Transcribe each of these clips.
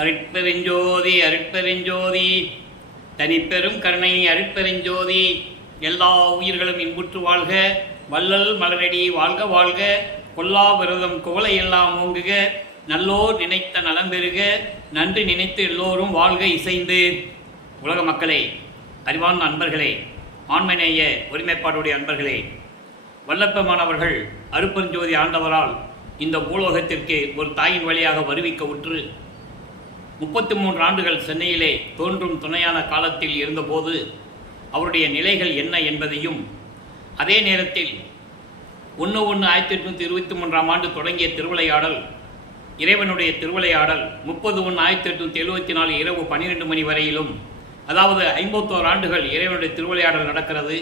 அருட்பெருஞ்சோதி அருட்பெருஞ்சோதி தனிப்பெரும் கருணை அருட்பெருஞ்சோதி. எல்லா உயிர்களும் இன்புற்று வாழ்க, வள்ளல் மலரடி வாழ்க வாழ்க, கொல்லா விரதம் குவளை எல்லாம் ஓங்குக, நல்லோர் நினைத்த நலம் பெறுக, நன்றி நினைத்து எல்லோரும் வாழ்க இசைந்து. உலக மக்களே, அறிவார்ந்த அன்பர்களே, ஆண்மநேய ஒருமைப்பாடுடைய அன்பர்களே, வல்லப்பமானவர்கள் அருட்பெருஞ்சோதி ஆண்டவரால் இந்த பூலோகத்திற்கு ஒரு தாயின் வழியாக வருவிக்க உற்று 33 ஆண்டுகள் சென்னையிலே தோன்றும் துணையான காலத்தில் இருந்தபோது அவருடைய நிலைகள் என்ன என்பதையும், அதே நேரத்தில் 1/1/1823 ஆண்டு தொடங்கிய திருவிளையாடல், இறைவனுடைய திருவிளையாடல் 30/1/1874 இரவு 12 மணி வரையிலும், அதாவது 51 ஆண்டுகள் இறைவனுடைய திருவிளையாடல் நடக்கிறது.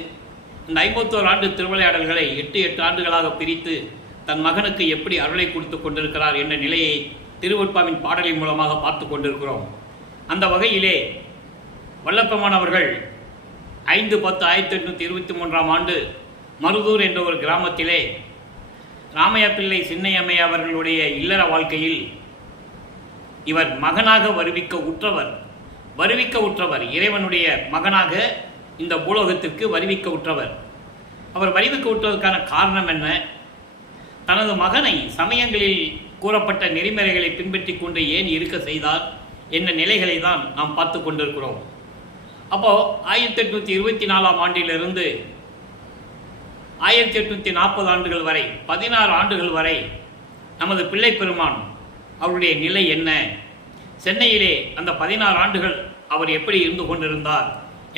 இந்த 51 ஆண்டு திருவிளையாடல்களை 8 ஆண்டுகளாக பிரித்து தன் மகனுக்கு எப்படி அருளை கொடுத்து கொண்டிருக்கிறார் என்ற நிலையை திருவொற்பாவின் பாடலின் மூலமாக பார்த்து கொண்டிருக்கிறோம். அந்த வகையிலே வல்லப்பமானவர்கள் 5/10/1823 ஆண்டு மருதூர் என்ற ஒரு கிராமத்திலே ராமையா பிள்ளை சின்னையம்மையா அவர்களுடைய இல்லற வாழ்க்கையில் இவர் மகனாக வருவிக்க உற்றவர், இறைவனுடைய மகனாக இந்த பூலோகத்திற்கு வருவிக்க உற்றவர். அவர் வருவிக்க உற்றதற்கான காரணம் என்ன? தனது மகனை சமயங்களில் கூறப்பட்ட நெறிமுறைகளை பின்பற்றி கொண்டு ஏன் இருக்க செய்தார் என்ற நிலைகளை தான் நாம் பார்த்து கொண்டிருக்கிறோம். அப்போது 1824 ஆண்டிலிருந்து 1840 ஆண்டுகள் வரை, 16 ஆண்டுகள் வரை நமது பிள்ளை பெருமான் அவருடைய நிலை என்ன, சென்னையிலே அந்த 16 ஆண்டுகள் அவர் எப்படி இருந்து கொண்டிருந்தார்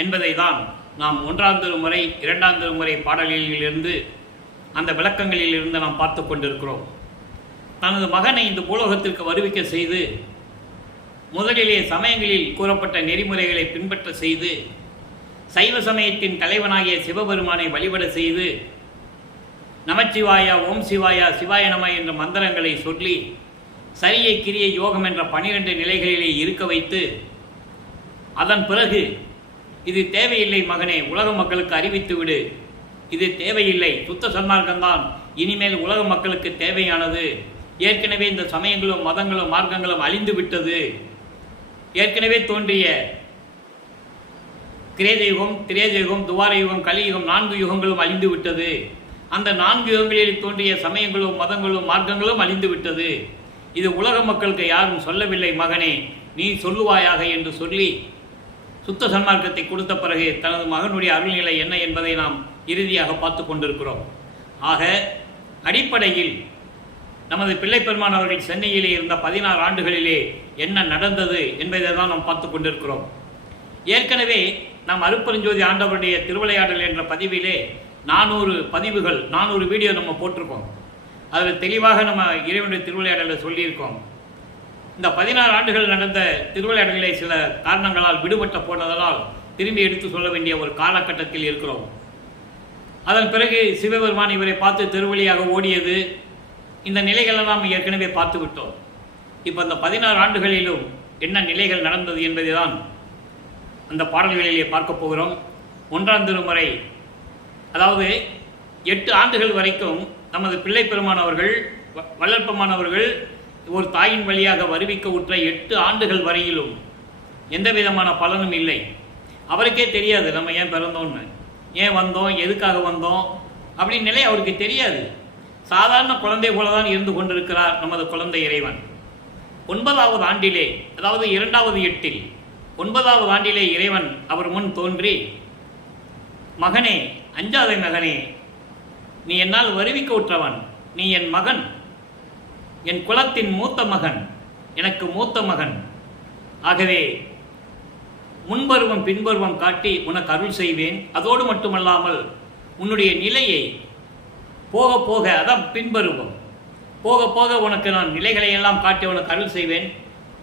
என்பதை தான் நாம் 1ஆம் திருமுறை 2ஆம் திருமுறை பாடலிலிருந்து, அந்த விளக்கங்களிலிருந்து நாம் பார்த்து கொண்டிருக்கிறோம். தனது மகனை இந்த பூலோகத்திற்கு வருவிக்க செய்து, முதலிலே சமயங்களில் கூறப்பட்ட நெறிமுறைகளை பின்பற்ற செய்து, சைவ சமயத்தின் தலைவனாகிய சிவபெருமானை வழிபட செய்து, நமச்சிவாயா, ஓம் சிவாயா, சிவாய நம என்ற மந்திரங்களை சொல்லி, சரியை கிரியை யோகம் என்ற 12 நிலைகளிலே இருக்க வைத்து, அதன் பிறகு இது தேவையில்லை மகனே, உலக மக்களுக்கு அறிவித்து விடு, இது தேவையில்லை, சுத்த சன்மார்க்கம்தான் இனிமேல் உலக மக்களுக்கு தேவையானது, ஏற்கனவே இந்த சமயங்களும் மதங்களும் மார்க்கங்களும் அழிந்து விட்டது, ஏற்கனவே தோன்றிய கிரேதயுகம், திரேதயுகம், துவார யுகம், கலியுகம் 4 யுகங்களும் அழிந்து விட்டது, அந்த 4 யுகங்களில் தோன்றிய சமயங்களும் மதங்களும் மார்க்கங்களும் அழிந்து விட்டது, இது உலக மக்களுக்கு யாரும் சொல்லவில்லை மகனே, நீ சொல்லுவாயாக என்று சொல்லி சுத்த சன்மார்க்கத்தை கொடுத்த பிறகு தனது மகனுடைய அருள்நிலை என்ன என்பதை நாம் இறுதியாக பார்த்து கொண்டிருக்கிறோம். ஆக அடிப்படையில் நமது பிள்ளை பெருமான் அவர்கள் சென்னையிலே இருந்த 16 ஆண்டுகளிலே என்ன நடந்தது என்பதை தான் நாம் பார்த்து கொண்டிருக்கிறோம். ஏற்கனவே நாம் அருட்பெருஞ்சோதி ஆண்டவருடைய திருவிளையாடல் என்ற பதிவிலே 400 பதிவுகள், 400 வீடியோ நம்ம போட்டிருக்கோம். அதில் தெளிவாக நம்ம இறைவனுடைய திருவிளையாடலை சொல்லியிருக்கோம். இந்த 16 ஆண்டுகள் நடந்த திருவிளையாடல்களை சில காரணங்களால் விடுபட்ட போனதனால் திரும்பி எடுத்து சொல்ல வேண்டிய ஒரு காலகட்டத்தில் இருக்கிறோம். அதன் பிறகு சிவபெருமான் இவரை பார்த்து திருவழியாக ஓடியது, இந்த நிலைகளை நாம் ஏற்கனவே பார்த்து விட்டோம். இப்போ அந்த 16 ஆண்டுகளிலும் என்ன நிலைகள் நடந்தது என்பதை தான் அந்த பாடல்களிலே பார்க்க போகிறோம். 1ஆம் திருமுறை, அதாவது 8 ஆண்டுகள் வரைக்கும் நமது பிள்ளை பெருமான் அவர்கள், வல்லற்பமானவர்கள் ஒரு தாயின் வழியாக வருவிக்க உற்ற 8 ஆண்டுகள் வரையிலும் எந்த விதமான பலனும் இல்லை. அவருக்கே தெரியாது நம்ம ஏன் பிறந்தோன்னு, ஏன் வந்தோம், எதுக்காக வந்தோம் அப்படின்னு நிலை அவருக்கு தெரியாது. சாதாரண குழந்தை போல தான் இருந்து கொண்டிருக்கிறார் நமது குழந்தை இறைவன். 9ஆவது ஆண்டிலே, அதாவது 2வது எட்டில் 9ஆவது ஆண்டிலே இறைவன் அவர் முன் தோன்றி, மகனே, அஞ்சாதை மகனே, நீ என்னால் வருவிக்க உற்றவன், நீ என் மகன், என் குலத்தின் மூத்த மகன், எனக்கு மூத்த மகன், ஆகவே முன்பருவம் பின்பருவம் காட்டி உனக்கு அருள் செய்வேன். அதோடு மட்டுமல்லாமல் உன்னுடைய நிலையை போக போக, அதான் பின்பருவம், போக போக உனக்கு நான் நிலைகளை எல்லாம் காட்டி உனக்கு அருள் செய்வேன்.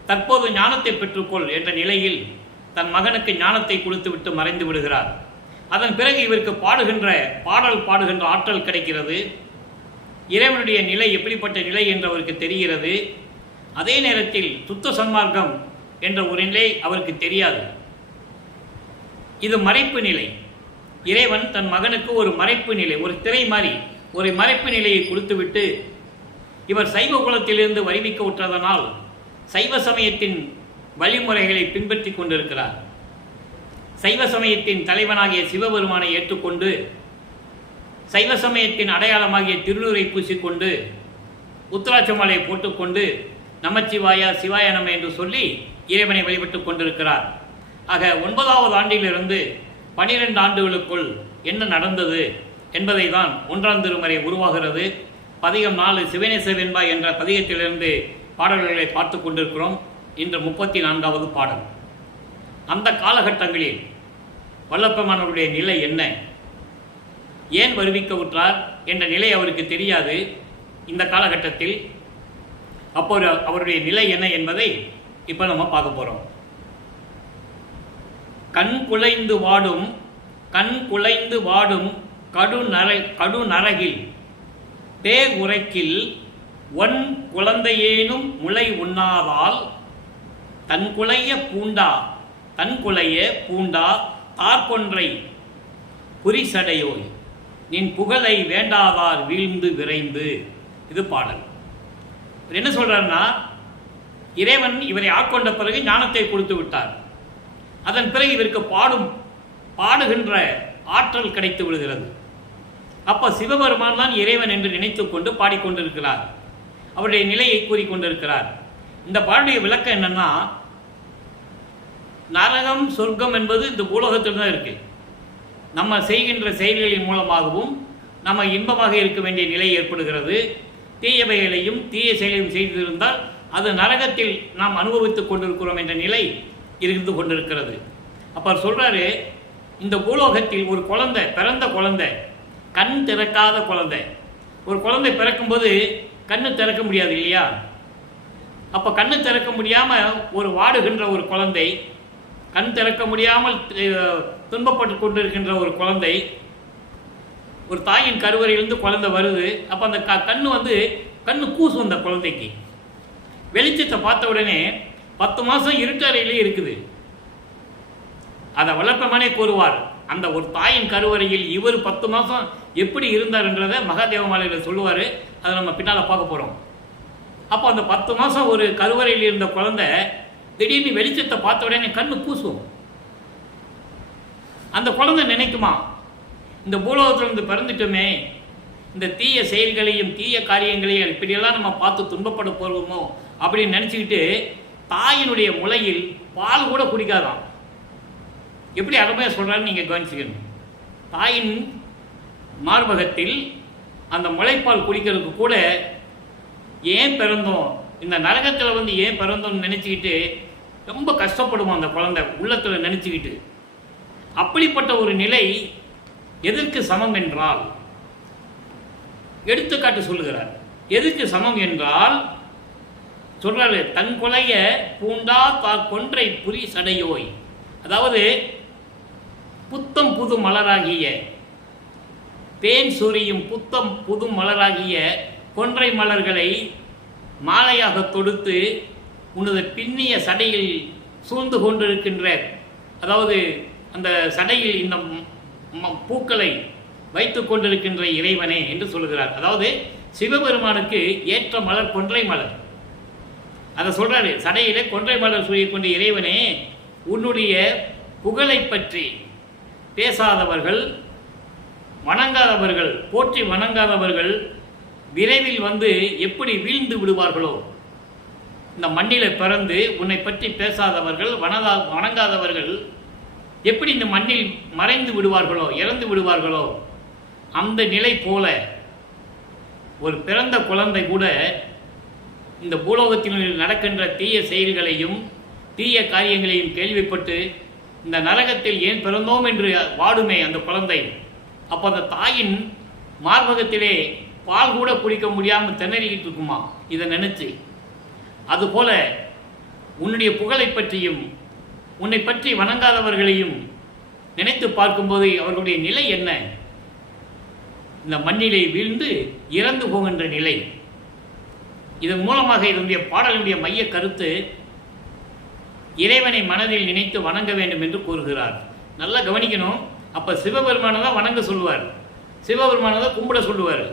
தற்போது ஞானத்தை பெற்றுக்கொள் என்ற நிலையில் தன் மகனுக்கு ஞானத்தை கொடுத்துவிட்டு மறைந்து விடுகிறார். அதன் பிறகு இவருக்கு பாடல் பாடுகின்ற ஆற்றல் கிடைக்கிறது. இறைவனுடைய நிலை எப்படிப்பட்ட நிலை என்று அவருக்கு தெரிகிறது. அதே நேரத்தில் சுத்த சன்மார்க்கம் என்ற ஒரு நிலை அவருக்கு தெரியாது. இது மறைப்பு நிலை. இறைவன் தன் மகனுக்கு ஒரு மறைப்பு நிலை, ஒரு திரை மாதிரி ஒரு மறைப்பு நிலையை கொடுத்துவிட்டு, இவர் சைவ குலத்திலிருந்து வருவிக்க உற்றதனால் சைவ சமயத்தின் வழிமுறைகளை பின்பற்றி கொண்டிருக்கிறார். சைவ சமயத்தின் தலைவனாகிய சிவபெருமானை ஏற்றுக்கொண்டு சைவ சமயத்தின் அடையாளமாகிய திருநூரை பூசிக்கொண்டு உத்திராட்ச மாலையை போட்டுக்கொண்டு நமச்சிவாயா சிவாய நம என்று சொல்லி இறைவனை வழிபட்டு கொண்டிருக்கிறார். ஆக 9வது ஆண்டிலிருந்து 12 ஆண்டுகளுக்குள் என்ன நடந்தது என்பதை தான் 1ஆம் திருமுறை உருவாகிறது. பதிகம் 4 சிவனேச வெண்பா என்ற பதிகத்திலிருந்து பாடல்களை பார்த்து கொண்டிருக்கிறோம். இன்று 34வது பாடல். அந்த காலகட்டங்களில் வல்லப்பெருமானுடைய நிலை என்ன, ஏன் வருவிக்க உற்றார் என்ற நிலை அவருக்கு தெரியாது. இந்த காலகட்டத்தில் அப்போ அவருடைய நிலை என்ன என்பதை இப்போ நம்ம பார்க்க போகிறோம். கண் குலைந்து வாடும் கடுநரகில் பேகுரைக்கில் ஒன் குழந்தையேனும் முளை உண்ணாதால் தன்குலைய பூண்டா தார்கொன்றை குறிசடையோய் நின் புகழை வேண்டாதார் வீழ்ந்து விரைந்து. இது பாடல். என்ன சொல்றாருன்னா, இறைவன் இவரை ஆட்கொண்ட பிறகு ஞானத்தை கொடுத்து விட்டார். அதன் பிறகு இவருக்கு பாடுகின்ற ஆற்றல் கிடைத்து விடுகிறது. அப்போ சிவபெருமான் தான் இறைவன் என்று நினைத்து கொண்டு பாடிக்கொண்டிருக்கிறார். அவருடைய நிலையை கூறிக்கொண்டிருக்கிறார். இந்த பாடலுடைய விளக்கம் என்னன்னா, நரகம் சொர்க்கம் என்பது இந்த பூலோகத்தில் தான் இருக்கு. நம்ம செய்கின்ற செயல்களின் மூலமாகவும் நம்ம இன்பமாக இருக்க வேண்டிய நிலை ஏற்படுகிறது. தீயவைகளையும் தீய செயலையும் செய்திருந்தால் அது நரகத்தில் நாம் அனுபவித்துக் கொண்டிருக்கிறோம் என்ற நிலை இருந்து கொண்டிருக்கிறது. அப்போ சொல்றாரு, இந்த பூலோகத்தில் ஒரு குழந்தை, பிறந்த குழந்தை, கண் திறக்காத குழந்தை. ஒரு குழந்தை பிறக்கும்போது கண்ணு திறக்க முடியாது இல்லையா? அப்போ கண்ணு திறக்க முடியாமல் ஒரு வாடுகின்ற ஒரு குழந்தை, கண் திறக்க முடியாமல் துன்பப்பட்டு கொண்டிருக்கின்ற ஒரு குழந்தை, ஒரு தாயின் கருவறையிலிருந்து குழந்தை வருது. அப்போ அந்த கண்ணு கூசும். அந்த குழந்தைக்கு வெளிச்சத்தை பார்த்த உடனே 10 மாதம் இருட்டறையிலே இருக்குது. அதை வளர்ப்பமனே கூறுவார். அந்த ஒரு தாயின் கருவறையில் இவர் 10 மாதம் எப்படி இருந்தார் என்றதை மகாதேவ மாலையில் சொல்லுவார். அதை நம்ம பின்னால் பார்க்க போகிறோம். அப்போ அந்த 10 மாதம் ஒரு கருவறையில் இருந்த குழந்தை திடீர்னு வெளிச்சத்தை பார்த்த உடனே கண்ணு கூசும். அந்த குழந்தை நினைக்குமா, இந்த பூலோகத்திலிருந்து பிறந்துட்டோமே, இந்த தீய செயல்களையும் தீய காரியங்களையும் இப்படியெல்லாம் நம்ம பார்த்து துன்பப்பட போகிறோமோ அப்படின்னு நினச்சிக்கிட்டு தாயினுடைய முலையில் பால் கூட குடிக்காதான். எப்படி அருமையாக சொல்கிறான்னு நீங்கள் கவனிச்சுக்கணும். தாயின் மார்பகத்தில் அந்த முளைப்பால் குடிக்கிறதுக்கு கூட ஏன் பிறந்தோம், இந்த நரகத்தில் ஏன் பிறந்தோம்னு நினச்சிக்கிட்டு ரொம்ப கஷ்டப்படுவோம் அந்த குழந்தை உள்ளத்தில் நினச்சிக்கிட்டு. அப்படிப்பட்ட ஒரு நிலை எதற்கு சமம் என்றால், எடுத்துக்காட்டு சொல்லுகிறார். எதுக்கு சமம் என்றால் சொல்றாரு, தன் கொலைய பூண்டா கொன்றை புரி சடையோய். அதாவது புத்தம் புது மலராகிய தேன் சொரியும் புத்தம் புது மலராகிய கொன்றை மலர்களை மாலையாக தொடுத்து உனது பின்னிய சடையில் சூழ்ந்து கொண்டிருக்கின்ற, அதாவது அந்த சடையில் இந்த பூக்களை வைத்து கொண்டிருக்கின்ற இறைவனே என்று சொல்கிறார். அதாவது சிவபெருமானுக்கு ஏற்ற மலர் கொன்றை மலர். அதை சொல்றாரு, சடையிலே கொன்றை மலர் சூழிக்கொண்ட இறைவனே, உன்னுடைய புகழை பற்றி பேசாதவர்கள், வணங்காதவர்கள், போற்றி வணங்காதவர்கள் விரைவில் எப்படி வீழ்ந்து விடுவார்களோ, இந்த மண்ணில் பிறந்து உன்னை பற்றி பேசாதவர்கள், வணங்காதவர்கள் எப்படி இந்த மண்ணில் மறைந்து விடுவார்களோ, இறந்து விடுவார்களோ, அந்த நிலை போல ஒரு பிறந்த குழந்தை கூட இந்த பூலோகத்தில் நடக்கின்ற தீய செயல்களையும் தீய காரியங்களையும் கேள்விப்பட்டு இந்த நரகத்தில் ஏன் பிறந்தோம் என்று வாடுமே அந்த குழந்தை. அப்போ அந்த தாயின் மார்பகத்திலே பால் கூட குடிக்க முடியாமல் திணறிக்கிட்டு இருக்குமா இதை நினைச்சு. அதுபோல உன்னுடைய புகழை பற்றியும் உன்னை பற்றி வணங்காதவர்களையும் நினைத்து பார்க்கும்போது அவர்களுடைய நிலை என்ன? இந்த மண்ணிலே வீழ்ந்து இறந்து போகின்ற நிலை. இதன் மூலமாக இதனுடைய பாடலுடைய மைய கருத்து, இறைவனை மனதில் நினைத்து வணங்க வேண்டும் என்று கூறுகிறார். நல்லா கவனிக்கணும். அப்போ சிவபெருமானை தான் வணங்க சொல்லுவார், சிவபெருமானை தான் கும்பிட சொல்லுவார்,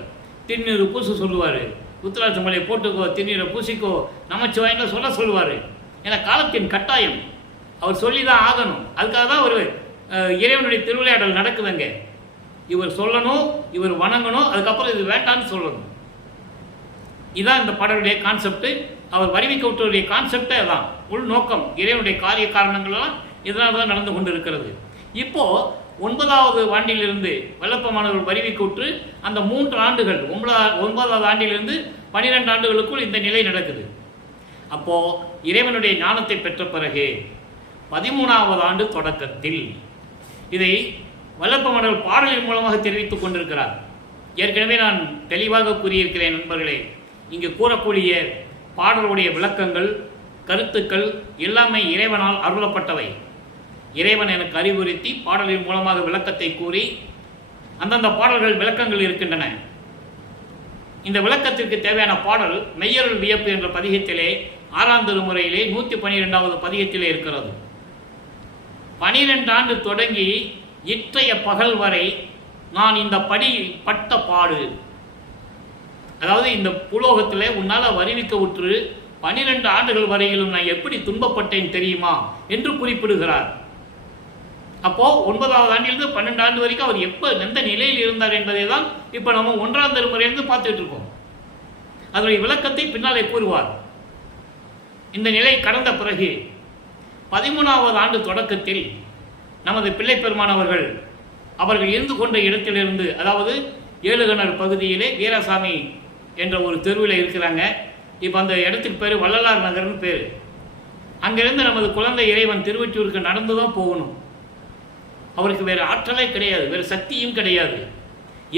திருநீர் பூச சொல்லுவார், உத்திராட்ச மலையை போட்டுக்கோ, திருநீரை பூசிக்கோ, நமச்சிவாயங்க சொல்ல சொல்லுவார். ஏன்னா காலத்தின் கட்டாயம், அவர் சொல்லி தான் ஆகணும். அதுக்காக தான் ஒரு இறைவனுடைய திருவிளையாடல் நடக்குதுங்க. இவர் சொல்லணும், இவர் வணங்கணும், அதுக்கப்புறம் இது வேண்டான்னு சொல்லணும். இதுதான் இந்த பாடலுடைய கான்செப்ட். அவர் வருவிக்க விட்டவருடைய கான்செப்டே அதான், உள்நோக்கம். இறைவனுடைய காரிய காரணங்கள்லாம் இதனால தான் நடந்து கொண்டு இருக்கிறது. இப்போ 9வது ஆண்டிலிருந்து வல்லப்பமானவர்கள் வருவிக்க விட்டு அந்த 3 ஆண்டுகள் 9வது ஆண்டிலிருந்து 12 ஆண்டுகளுக்குள் இந்த நிலை நடக்குது. அப்போ இறைவனுடைய ஞானத்தை பெற்ற பிறகு 13வது ஆண்டு தொடக்கத்தில் இதை வல்லப்பமானவர்கள் பாடலின் மூலமாக தெரிவித்துக் கொண்டிருக்கிறார். ஏற்கனவே நான் தெளிவாக கூறியிருக்கிறேன் நண்பர்களே, இங்கு கூறக்கூடிய பாடலுடைய விளக்கங்கள், கருத்துக்கள் எல்லாமே இறைவனால் அருளப்பட்டவை. இறைவன் எனக்கு அறிவுறுத்தி பாடலின் மூலமாக விளக்கத்தை கூறி அந்தந்த பாடல்கள் விளக்கங்கள் இருக்கின்றன. இந்த விளக்கத்திற்கு தேவையான பாடல் மெய்யருள் வியப்பு என்ற பதிகத்திலே 6ஆம் திருமுறையிலே 112வது பதிகத்திலே இருக்கிறது. 12 ஆண்டு தொடங்கி இற்றைய பகல் வரை நான் இந்த பட்ட பாடு, அதாவது இந்த புலோகத்தில் உன்னால் வருவிக்க விட்டு 12 ஆண்டுகள் வரையிலும் நான் எப்படி துன்பப்பட்டேன் தெரியுமா என்று குறிப்பிடுகிறார். அப்போ 9வது ஆண்டிலிருந்து 12 ஆண்டு வரைக்கும் அவர் எப்போ எந்த நிலையில் இருந்தார் என்பதை தான் இப்போ நம்ம 1ஆம் திருமுறையிலிருந்து பார்த்துட்டு இருக்கோம். அதனுடைய விளக்கத்தை பின்னாலே கூறுவார். இந்த நிலை கடந்த பிறகு 13வது ஆண்டு தொடக்கத்தில் நமது பிள்ளை பெருமான் அவர்கள் இருந்து கொண்ட இடத்திலிருந்து, அதாவது ஏழுகணர் பகுதியிலே வீராசாமி என்ற ஒரு தெருவில் இருக்கிறாங்க. இப்போ அந்த இடத்துக்கு பேர் வள்ளலார் நகர்னு பேர். அங்கிருந்து நமது குழந்தை இறைவன் திருவொற்றியூருக்கு நடந்து தான் போகணும். அவருக்கு வேறு ஆற்றலே கிடையாது, வேறு சக்தியும் கிடையாது.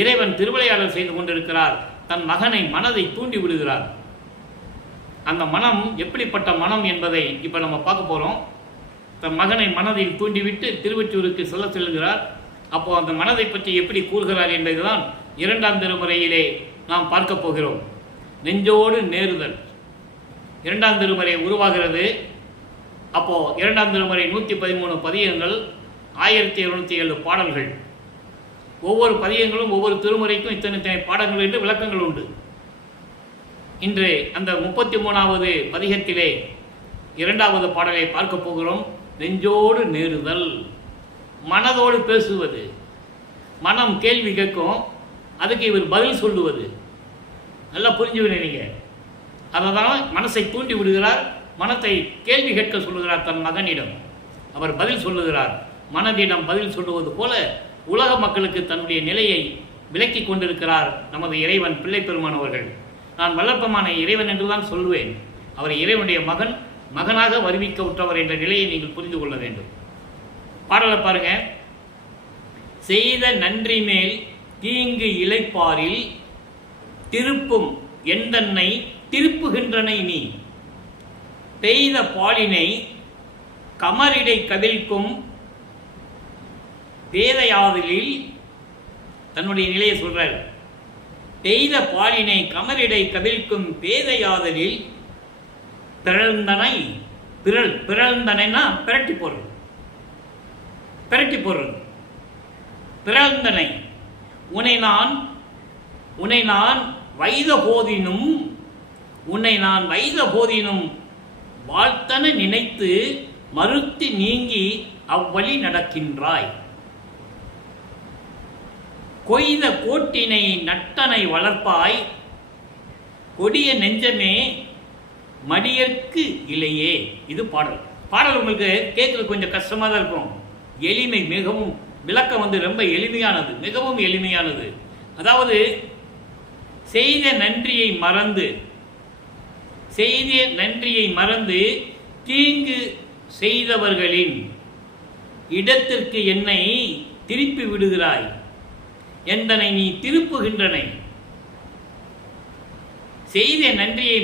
இறைவன் திருவிளையாடல் செய்து கொண்டிருக்கிறார். தன் மனதை தூண்டி விடுகிறார். அந்த மனம் எப்படிப்பட்ட மனம் என்பதை இப்போ நம்ம பார்க்க போகிறோம். தன் மனதில் தூண்டிவிட்டு திருவொற்றியூருக்கு செல்லுகிறார். அப்போ அந்த மனதை பற்றி எப்படி கூறுகிறார் என்பதுதான் 2ஆம் திருமுறையிலே நாம் பார்க்க போகிறோம். நெஞ்சோடு நேருதல் 2ஆம் திருமுறை உருவாகிறது. அப்போ 2ஆம் திருமுறை 113 பதிகங்கள், 1207 பாடல்கள். ஒவ்வொரு பதிகங்களும் ஒவ்வொரு திருமுறைக்கும் இத்தனை பாடல்கள் என்று விளக்கங்கள் உண்டு. இன்று அந்த 33வது பதிகத்திலே 2வது பாடலை பார்க்க போகிறோம். நெஞ்சோடு நேருதல், மனதோடு பேசுவது. மனம் கேள்வி கேட்கும், அதுக்கு இவர் பதில் சொல்லுவது. நல்லா புரிஞ்சுவிட நீங்கள். அதை தான் மனசை தூண்டி விடுகிறார். மனத்தை கேள்வி கேட்க சொல்லுகிறார். தன் மகனிடம் அவர் பதில் சொல்லுகிறார். மனதிடம் பதில் சொல்லுவது போல உலக மக்களுக்கு தன்னுடைய நிலையை விளக்கி கொண்டிருக்கிறார் நமது இறைவன் பிள்ளை பெருமான் அவர்கள். நான் வல்லப்பமான இறைவன் என்றுதான் சொல்லுவேன். அவர் இறைவனுடைய மகனாக வருவிக்க உற்றவர் என்ற நிலையை நீங்கள் புரிந்து கொள்ள வேண்டும். பாடலை பாருங்க. செய்த நன்றி மேல் தீங்கு இளைப்பாரில் திருப்பும் எந்தன்னை திருப்புகின்றனை நீ, பெய்த பாலினை கமரிடை கவிழ்க்கும் பேதையாதலில், தன்னுடைய நிலையை சொல்றார். பெய்த பாலினை கமரிடை கவிழ்க்கும் பேதையாதலில் பிறழ்ந்தனை, பிறழ்ந்தனைன்னா பிரட்டி போடுறது, பிறழ்ந்தனை உன்னை நான் வைத போதினும் வாழ்த்தன நினைத்து மறுத்து நீங்கி அவ்வழி நடக்கின்றாய். கொய்த கோட்டினை நட்டனை வளர்ப்பாய், கொடிய நெஞ்சமே மடியற்கு இலையே. இது பாடல் உங்களுக்கு கேட்கறது கொஞ்சம் கஷ்டமாக தான் இருக்கும். எளிமை, மிகவும் விளக்கம் ரொம்ப எளிமையானது, மிகவும் எளிமையானது. அதாவது செய்த நன்றியை மறந்து தீங்கு செய்தவர்களின் இடத்திற்கு என்னை திருப்பி விடுகிறாய், எந்தனை நீ திருப்புகின்றனை. செய்த நன்றியை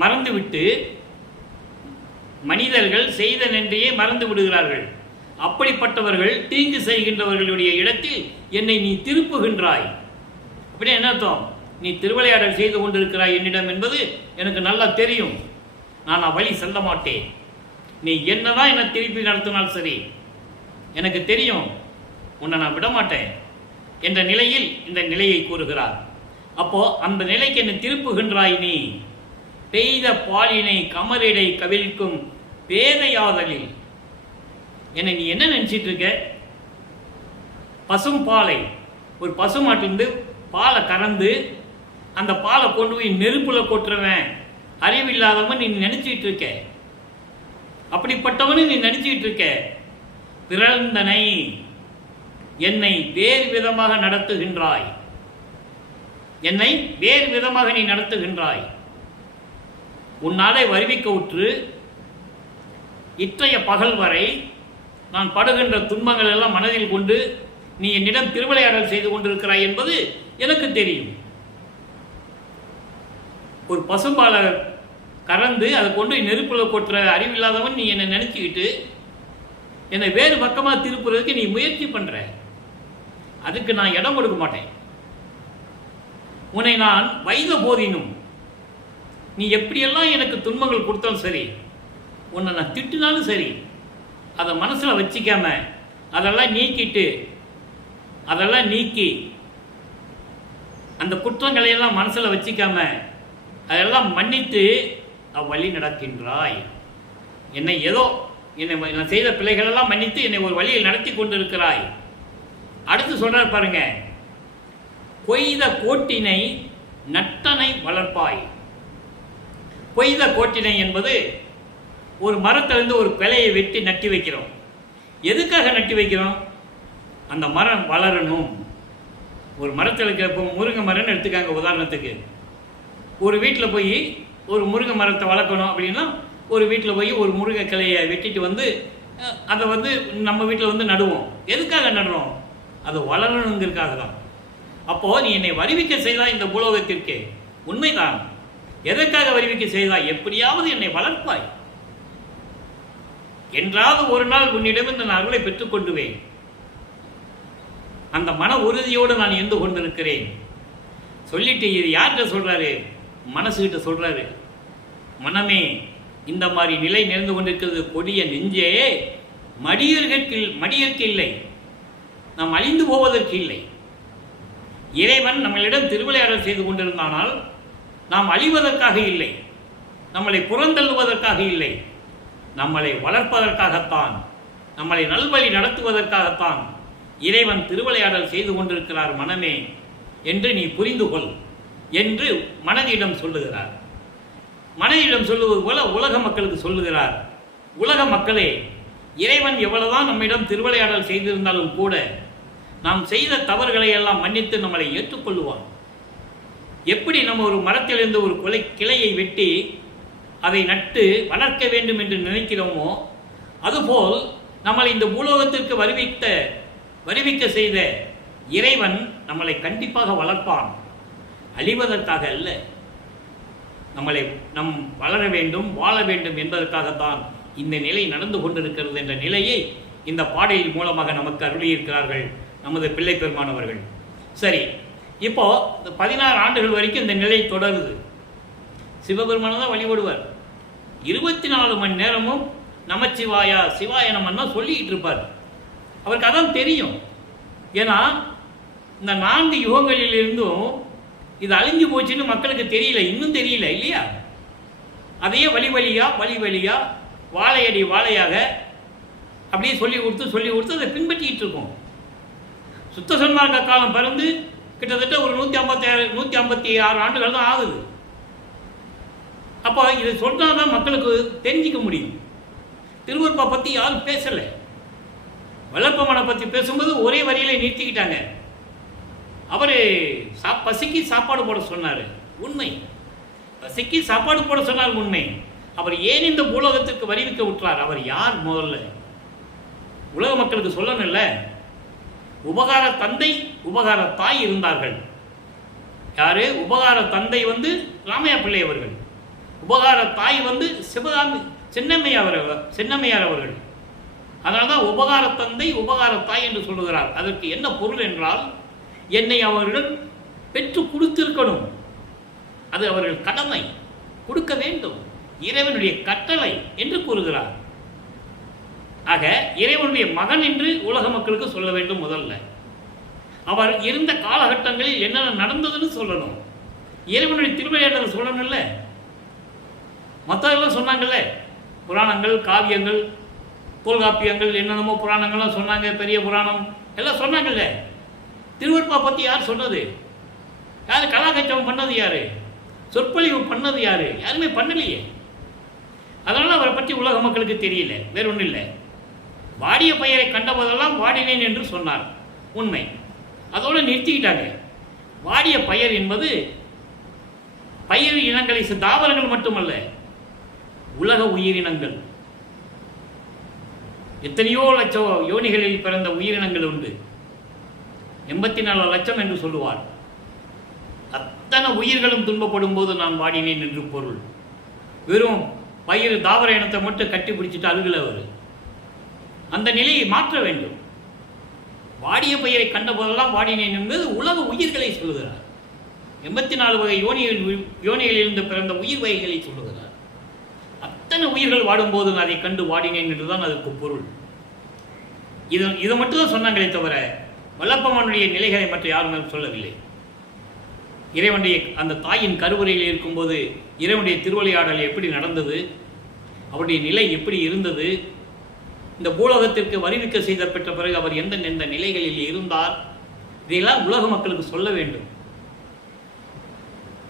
மறந்துவிட்டு மனிதர்கள் செய்த நன்றியை மறந்து விடுகிறார்கள். அப்படிப்பட்டவர்கள் தீங்கு செய்கின்றவர்களுடைய இடத்தில் என்னை நீ திருப்புகின்றாய். அப்படி என்ன அர்த்தம்? நீ திருவிளையாடல் செய்து கொண்டிருக்கிறாய் என்னிடம் என்பது எனக்கு நல்லா தெரியும். நான் வழி செல்ல மாட்டேன். நீ என்னதான் என்னை திருப்பி நடத்தினால் சரி, எனக்கு தெரியும், உன்னை நான் விடமாட்டேன் என்ற நிலையில் இந்த நிலையை கூறுகிறார். அப்போ அந்த நிலைக்கு என்னை திருப்புகின்றாய் நீ. பெய்த பாலினை கமரிடை கவிழ்க்கும் பேதையாதலில். என்னை நீ என்ன நினச்சிட்டு இருக்க? பசும் பாலை, ஒரு பசுமாட்டிலிருந்து பாலை கறந்து அந்த பாலை கொண்டு போய் நெருப்புல கொட்டுறவன் அறிவில்லாதவன் நீ நினைச்சிட்டு இருக்க. அப்படிப்பட்டவனு நீ நினைச்சிட்டு இருக்க. பிறந்தனை என்னை வேறு விதமாக நடத்துகின்றாய். என்னை வேறு விதமாக நீ நடத்துகின்றாய். உன்னாலே வருவிக்க உற்று இற்றைய பகல் வரை நான் படுகின்ற துன்பங்கள் எல்லாம் மனதில் கொண்டு நீ என்னிடம் திருவிளையாடல் செய்து கொண்டிருக்கிறாய் என்பது எனக்கு தெரியும். ஒரு பசும்பாலை கறந்து அதை கொண்டு நெருப்புல கொட்டுற அறிவில்லாதவன் நீ என்னை நினைச்சுக்கிட்டு என்னை வேறு பக்கமாக திருப்புறதுக்கு நீ முயற்சி பண்ற. அதுக்கு நான் இடம் கொடுக்க மாட்டேன். உன்னை நான் வைத போதினும் நீ எப்படியெல்லாம் எனக்கு துன்பங்கள் கொடுத்தாலும் சரி, உன்னை நான் திட்டினாலும் சரி, அதை மனசில் வச்சிக்காம அதெல்லாம் நீக்கி அந்த குற்றங்களையெல்லாம் மனசில் வச்சிக்காம அதெல்லாம் மன்னித்து அவ்வழி நடக்கின்றாய். என்னை நான் செய்த பிள்ளைகளெல்லாம் மன்னித்து என்னை ஒரு வழியில் நடத்தி கொண்டிருக்கிறாய். அடுத்து சொல்றார் பாருங்க, கொய்த கோட்டினை நட்டனை வளர்ப்பாய். கொய்த கோட்டினை என்பது ஒரு மரத்திலிருந்து ஒரு கிளையை வெட்டி நட்டி வைக்கிறோம். எதுக்காக நட்டி வைக்கிறோம்? அந்த மரம் வளரணும். ஒரு மரத்தில் இருக்கிற முருங்கை மரம்னு எடுத்துக்காங்க உதாரணத்துக்கு. ஒரு வீட்டில் போய் ஒரு முருங்கை மரத்தை வளர்க்கணும் அப்படின்னா ஒரு வீட்டில் போய் ஒரு முருங்கை கிளையை வெட்டிட்டு வந்து அதை நம்ம வீட்டில் நடுவோம். எதுக்காக நடுறோம்? அது வளரணுங்கிறதுக்காக தான். அப்போது நீ என்னை வருவிக்க செய்தாய் இந்த பூலோகத்திற்கு, உண்மைதான். எதற்காக வருவிக்க செய்தாய்? எப்படியாவது என்னை வளர்ப்பாய். என்றாவது ஒரு நாள் உன்னிடமிருந்து நான் அருளை பெற்றுக் கொண்டுவேன். அந்த மன உறுதியோடு நான் இருந்து கொண்டிருக்கிறேன். சொல்லிட்டு இது யார்கிட்ட சொல்றாரு? மனசுகிட்ட சொல்றாரு. மனமே, இந்த மாதிரி நிலை நேர்ந்து கொண்டிருக்கிறது. கொடிய நெஞ்சே, மடியற்கு இல்லை, நாம் அழிந்து போவதற்கு இல்லை. இறைவன் நம்மளிடம் திருவிளையாடல் செய்து கொண்டிருந்தானால் நாம் அழிவதற்காக இல்லை, நம்மளை புறந்தள்ளுவதற்காக இல்லை, நம்மளை வளர்ப்பதற்காகத்தான், நம்மளை நல்வழி நடத்துவதற்காகத்தான் இறைவன் திருவிளையாடல் செய்து கொண்டிருக்கிறார் மனமே என்று நீ புரிந்து கொள் என்று மனதிடம் சொல்லுகிறார். மனதிடம் சொல்லுவது போல உலக மக்களுக்கு சொல்லுகிறார். உலக மக்களே, இறைவன் எவ்வளவுதான் நம்மிடம் திருவிளையாடல் செய்திருந்தாலும் கூட நாம் செய்த தவறுகளை எல்லாம் மன்னித்து நம்மளை ஏற்றுக்கொள்ளுவான். எப்படி நம்ம ஒரு மரத்திலிருந்து ஒரு கிளையை வெட்டி அதை நட்டு வளர்க்க வேண்டும் என்று நினைக்கிறோமோ, அதுபோல் நம்மளை இந்த பூலோகத்திற்கு வருவிக்க செய்த இறைவன் நம்மளை கண்டிப்பாக வளர்ப்பான். அழிவதற்காக அல்ல, நம் வளர வேண்டும், வாழ வேண்டும் என்பதற்காகத்தான் இந்த நிலை நடந்து கொண்டிருக்கிறது என்ற நிலையை இந்த பாடலின் மூலமாக நமக்கு அருளியிருக்கிறார்கள் நமது பிள்ளை பெருமானவர்கள். சரி, இப்போ 16 ஆண்டுகள் வரைக்கும் இந்த நிலை தொடருது. சிவபெருமான தான் வழிபடுவார். 24 மணி நேரமும் நமச்சிவாயா சிவாய நமன்னா சொல்லிக்கிட்டு இருப்பார். அவருக்கு அதான் தெரியும். ஏன்னா இந்த 4 யுகங்களிலிருந்தும் இது அழிஞ்சு போச்சுன்னு மக்களுக்கு தெரியல, இன்னும் தெரியல இல்லையா? அதையே வழி வழியா வாழையடி வாழையாக அப்படியே சொல்லி கொடுத்து அதை பின்பற்றிட்டு இருக்கோம். சுத்த சன்மார்க்க காலம் பிறந்து கிட்டத்தட்ட ஒரு 156 ஆண்டுகள் தான் ஆகுது. அப்போ இதை சொன்னால் தான் மக்களுக்கு தெரிஞ்சிக்க முடியும். திருவருப்பா பற்றி யாரும் பேசலை. வல்லப்பமனை பற்றி பேசும்போது ஒரே வரியிலே நிறுத்திக்கிட்டாங்க. அவர் பசிக்கு சாப்பாடு போட சொன்னார், உண்மை. பசிக்கு சாப்பாடு போட சொன்னார், உண்மை. அவர் ஏன் இந்த பூலோகத்திற்கு வருவிக்க விட்டார்? அவர் யார்? முதல்ல உலக மக்களுக்கு சொல்லணும்ல. உபகார தந்தை, உபகார தாய் இருந்தார்கள். யாரு? உபகார தந்தை ராமையா பிள்ளை அவர்கள். உபகார தாய் சின்னம்மையார் அவர்கள். அதனால்தான் உபகார தந்தை உபகார தாய் என்று சொல்லுகிறார். அதற்கு என்ன பொருள் என்றால், என்னை அவர்கள் பெற்று கொடுத்திருக்கணும். அது அவர்கள் கடமை, கொடுக்க வேண்டும், இறைவனுடைய கட்டளை என்று கூறுகிறார். ஆக இறைவனுடைய மகன் என்று உலக மக்களுக்கு சொல்ல வேண்டும். முதல்ல அவர் இருந்த காலகட்டங்களில் என்னென்ன நடந்ததுன்னு சொல்லணும். இறைவனுடைய திருவிளையாடல் சொல்லணும்ல. மற்றவர்கள்லாம் சொன்னாங்கல்ல, புராணங்கள், காவியங்கள், தொல்காப்பியங்கள், என்னென்னமோ புராணங்கள்லாம் சொன்னாங்க, பெரிய புராணம் எல்லாம் சொன்னாங்கல்ல. திருவருட்பா பற்றி யார் சொன்னது? யார் கலாகச்சம் பண்ணது? யார் சொற்பொழிவு பண்ணது? யார்? யாருமே பண்ணலையே. அதனால் அவரை பற்றி உலக மக்களுக்கு தெரியல, வேற ஒன்றும் இல்லை. வாடிய பயிரை கண்டபோதெல்லாம் வாடினேன் என்று சொன்னார், உண்மை. அதோடு நிறுத்திக்கிட்டாங்க. வாடிய பயிர் என்பது பயிர் இனங்களை, தாவரங்கள் மட்டுமல்ல, உலக உயிரினங்கள். எத்தனையோ லட்சம் யோனிகளில் பிறந்த உயிரினங்கள் உண்டு. 84 லட்சம் என்று சொல்லுவார். அத்தனை உயிர்களும் துன்பப்படும் போது நான் வாடினேன் என்று பொருள். வெறும் பயிர் தாவர இனத்தை மட்டும் கட்டி பிடிச்சிட்டு அழுகல அவர். அந்த நிலையை மாற்ற வேண்டும். வாடிய பயிரை கண்ட போதெல்லாம் வாடினேன் என்பது உலக உயிர்களை சொல்லுகிறார். 84 வகை யோனிகளிலிருந்து பிறந்த உயிர் வகைகளை சொல்லுகிறார். அத்தனை உயிர்கள் வாடும்போது அதை கண்டு வாடினேன் என்றுதான் அதற்கு பொருள். இதை மட்டும்தான் சொன்னாங்களே தவிர வல்லப்பமானுடைய நிலைகளை மற்ற யாருமே சொல்லவில்லை. இறைவனுடைய அந்த தாயின் கருவறையில் இருக்கும்போது இறைவனுடைய திருவிளையாடல் எப்படி நடந்தது, அவருடைய நிலை எப்படி இருந்தது, இந்த பூலோகத்திற்கு வருவிக்க செய்த பெற்ற பிறகு அவர் எந்தெந்த நிலைகளில் இருந்தார், இதையெல்லாம் உலக மக்களுக்கு சொல்ல வேண்டும்.